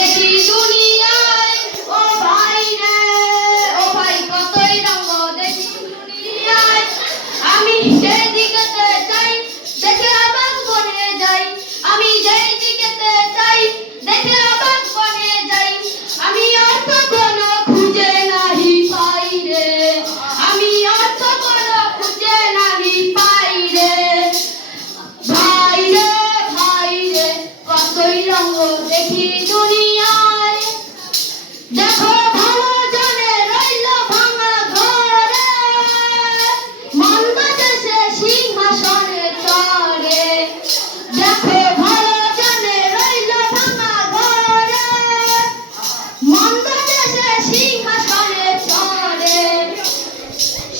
দেখি দুনিয়ায় ও ভাই রে, ও ভাই কতই রঙ দেখি দুনিয়ায়। আমি সেই দিকেতে চাই দেখে অবাক বনে যাই, আমি যেই দিকেতে চাই দেখে অবাক বনে যাই। আমি অর্থ কোনো খুঁজে নাহি পাই রে, আমি অর্থ কোনো খুঁজে নাহি পাই রে। ভাই রে ভাই রে কতই রঙ দেখি দুনিয়ায়। দেখো ভালো জনে রইল ভাঙা ঘরে, মন্দ দেশে সিংহাসনে চড়ে। দেখো ভালো জনে রইল ভাঙা ঘরে, মন্দ দেশে সিংহাসনে চড়ে।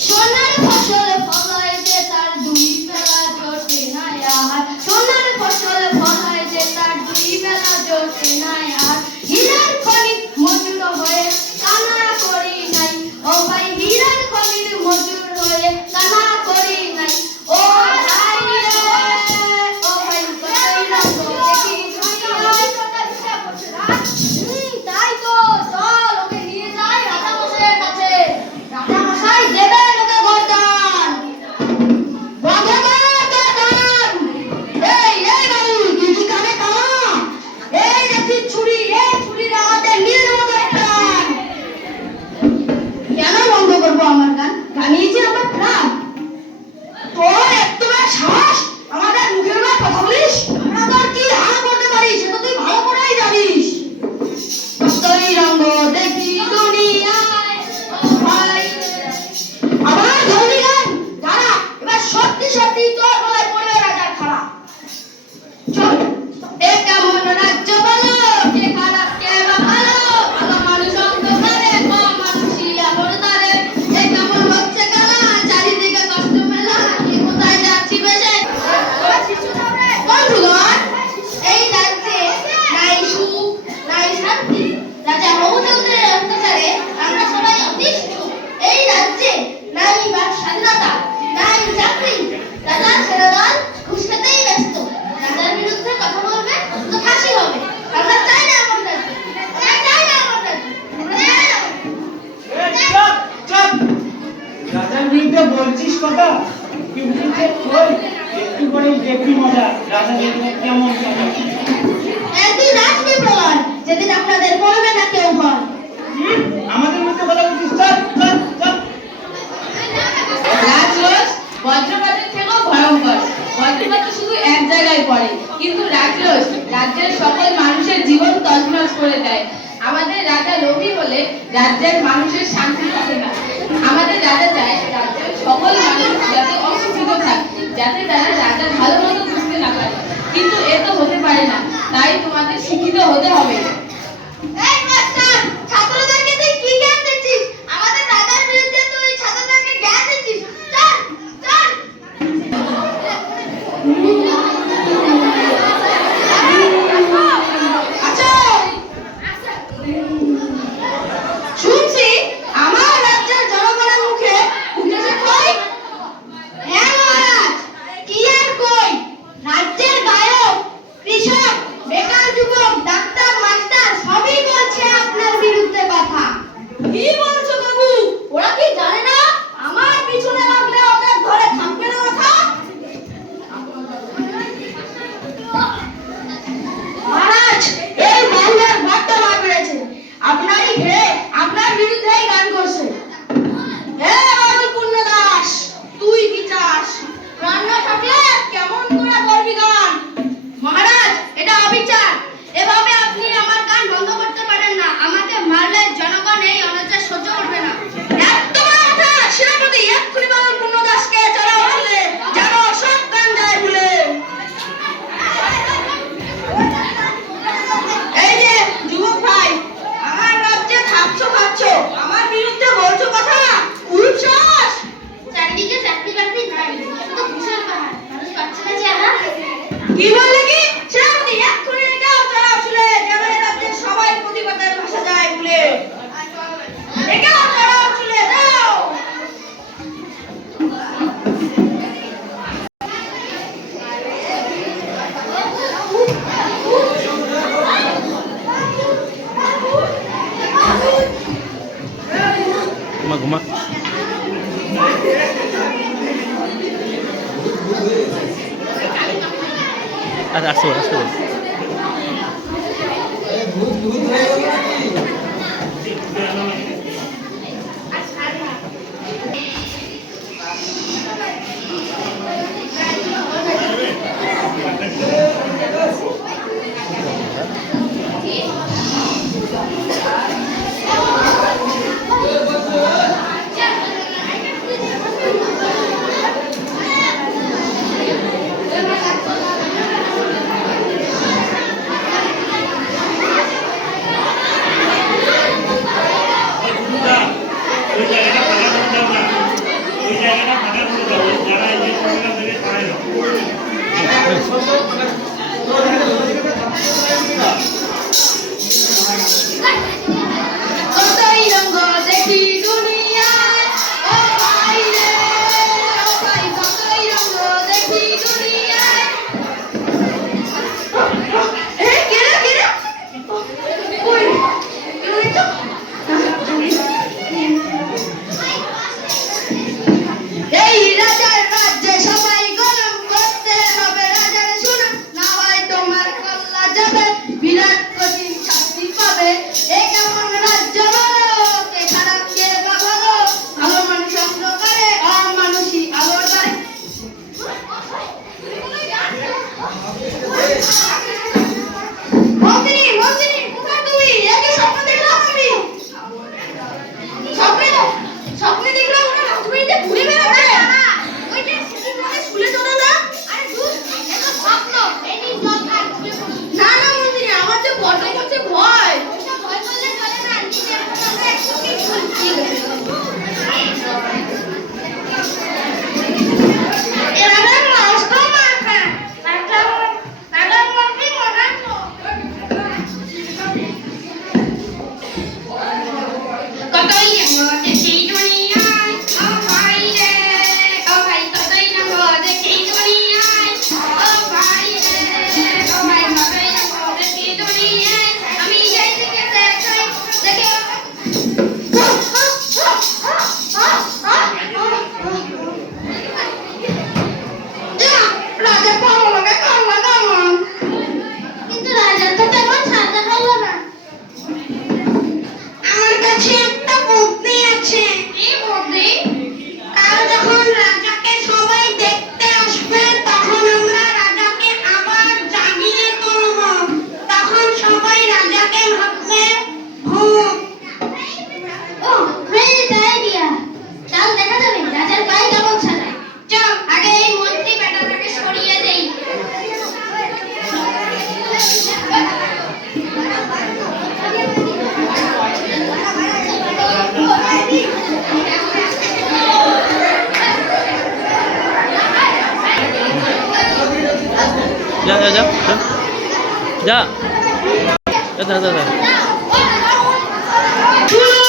সোনার ফসল ফলায় যে তার দুই বেলা জোটে না আর, সোনার ফসল ফলায় যে তার দুই বেলা জোটে না আর। হীরার খনি মজুর হয়ে কানা করি নাই, ও ভাই হীরার খনির মজুর হয়ে কানা করি নাই। ও ভাই রে, ও ভাই কতই রঙ দেখি দুনিয়ায়। তাই তো, চল ওকে নিয়ে যাই রাজামশাইয়ের কাছে। রাজামশাই দেবেন ওকে গর্দান। এই এই বাবু, তুই কি কানে কানা? এই দেখি ছুরি, এই ছুরির হাতে নির্মম প্রাণ। কেন বন্ধ করবো আমার গান? গানিয়েছি আমার প্রাণ। তোর এত বড় সাহস আমাদের মুখের উপর কথা বলিস? আমরা তোর কি হাল করতে পারি সেটা তুই ভালো করেই জানিস। কতই রঙ দেখি দুনিয়ায়, ও ভাই আবার ধরবি গান? দাঁড়া, এবার সত্যি সত্যি তোর গলায় পড়বে রাজার খাড়া। চল, এ কেমন রাজ্য বলো, কে খারাপ কে বা ভালো, ভালো মানুষ অন্ধকারে, কম মানুষই আলোর দ্বারে। এ কেমন হচ্ছে খেলা, চারিদিকে কষ্ট মেলা, কি কোথায় যাচ্ছি বেশে। বন্ধুগণ, এই রাজ্যে নাই সুখ নাই শান্তি, রাজা মৌলুদের অত্যাচারে আমরা সবাই অতিষ্ঠ। এই রাজ্যে নাই বাক স্বাধীনতা, নাই চাকরি, রাজার ছেড়ে দল ঘুষ খেতেই ব্যস্ত। রাজার বিরুদ্ধে কথা বলবে তো ফাঁসি হবে। আমরা চাই না এমন রাজ্য, আমরা চাই না এমন রাজ্য, আমরা চাই না। চুপ চুপ, রাজার বিরুদ্ধে বলছিস কথা? কি বলছে ওই একটু করে দেখবি মজা, রাজা দেখবে কেমন কথা। একদিন রাজনীতি প্রলয়, যেদিন আপনাদের পড়বে না কেউ ভয়। আমাদের মধ্যে কথা বলছিস? চল চল চল। রাজরোষ বজ্রপাতের থেকেও ভয়ঙ্কর। বজ্রপাত শুধু এক জায়গায় পড়ে, কিন্তু রাজরোষ রাজ্যের সকল মানুষের জীবন তছনছ করে দেয়। আমাদের রাজা লোভী হলে রাজ্যের মানুষের শান্তি থাকে না। আমাদের রাজা চায় রাজ্যের সকল মানুষ যাতে অশিক্ষিত থাকে, যাতে তারা রাজা ভালো মতো বুঝতে না পারে। কিন্তু এ তো হতে পারে না, তাই তোমাদের শিক্ষিত হতে হবে। এই মাস্টার, ছাত্রদেরকে তুই কি জ্ঞান দিচ্ছিস? আমাদের রাজার বিরুদ্ধে তুই ছাত্রদেরকে জ্ঞান দিচ্ছিস। চল চল। আচ্ছা, শুনছি আমার রাজ্যের জনগণের মুখে উঠেছে কই? হ্যাঁ মহারাজ, কি আর কই? রাজ্যের গায়ক, কৃষক, বেকার যুবক, ডাক্তার, মাস্টার সবই বলছে আচ্ছা আসতে বল আসতে বল কতই রঙ্গ দেখি দুনিয়ায় ও ভাই রে ও ভাই কতই রঙ্গ দেখি দুনিয়ায় কেরা কেরা ওই ওই তো এই রাজার রাজ্যে সবাই গরম করতে হবে রাজার শুনে না হয় তোমার কল্লা যাবে বিরাট কঠিন শাস্তি পাবে এ কেমন রাজ্য কে খারাপ কে বা ভালো ভালো মানুষ অন্ধকারে অমানুষী আলোর দ্বারে মন্ত্রী মন্ত্রী কোথায় তুমি একে স্বপ্ন দেখলাম আমি স্বপ্নে স্বপ্নে দেখলাম ওরা রাজবাড়িতে ঘুরে বেড়াচ্ছে ওই যে সেদিন রাতে স্কুলে চলালাম আরে দূর এটা স্বপ্ন এনি দরকার না না মন্ত্রী আমার তো বড় হচ্ছে ভয় ওটা ভয় করলে চলে না নিজের মনে একটু কি শুনছি এরা নষ্ট মাথা নাগা মন্ত্রী মরান কতই আমাদের সেই দুনিয়ায় ও ভাই রে ও ভাই কতই আমাদের সেই দুনিয়ায় ও ভাই রে ও ভাই কতই আমাদের সেই দুনিয়ায় আমি এই দিকে দেখাই দেখে রাজা ভালো লাগে খাওয়া দাওয়া কিন্তু রাজার তো তেমন সাজা হলো না আমার কাছে একটা বুদ্ধি আছে কি বুদ্ধি কাল যখন রাজাকে সবাই দেখতে আসবে তখন আমরা রাজাকে আবার জাগিয়ে তুলব তখন সবাই রাজাকে ভাববে ভূত ও গ্রেট আইডিয়া চল দেখা যাবে রাজার গায়ে কেমন সাজায় চল আগে এই মন্ত্রী বেটাটাকে সরিয়ে দেই যা যা যা যা যা যা যা শুরু